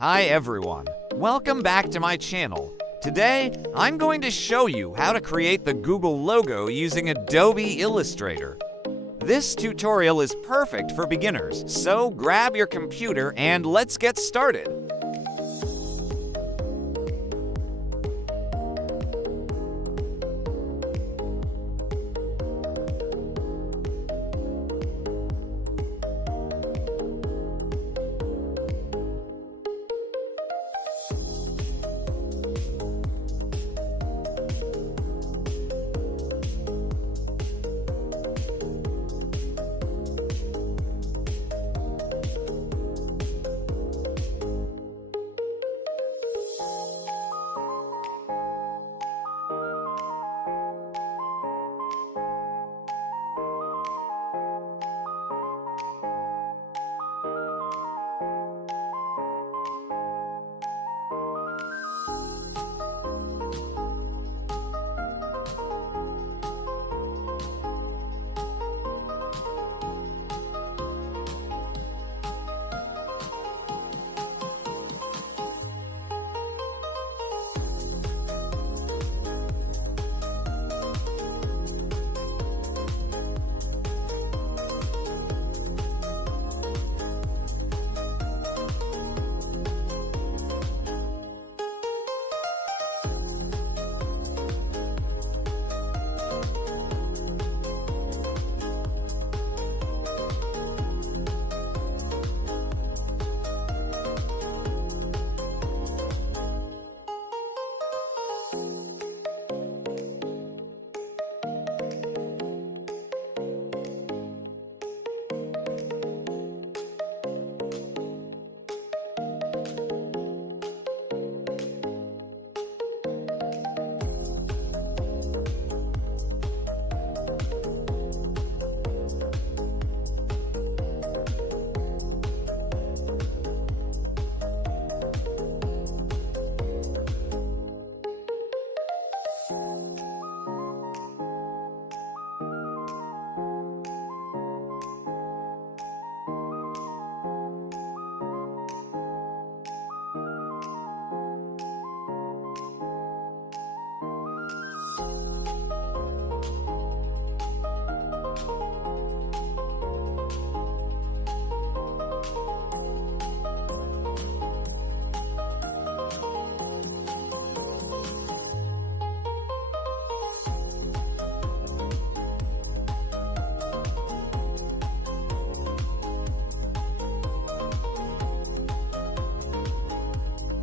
Hi everyone, welcome back to my channel. Today, I'm going to show you how to create the Google logo using Adobe Illustrator. This tutorial is perfect for beginners, so grab your computer and let's get started.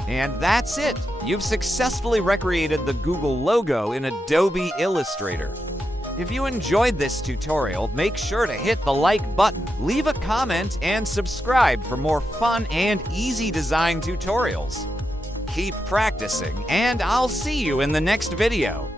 And that's it! You've successfully recreated the Google logo in Adobe Illustrator. If you enjoyed this tutorial, make sure to hit the like button, leave a comment, and subscribe for more fun and easy design tutorials. Keep practicing, and I'll see you in the next video.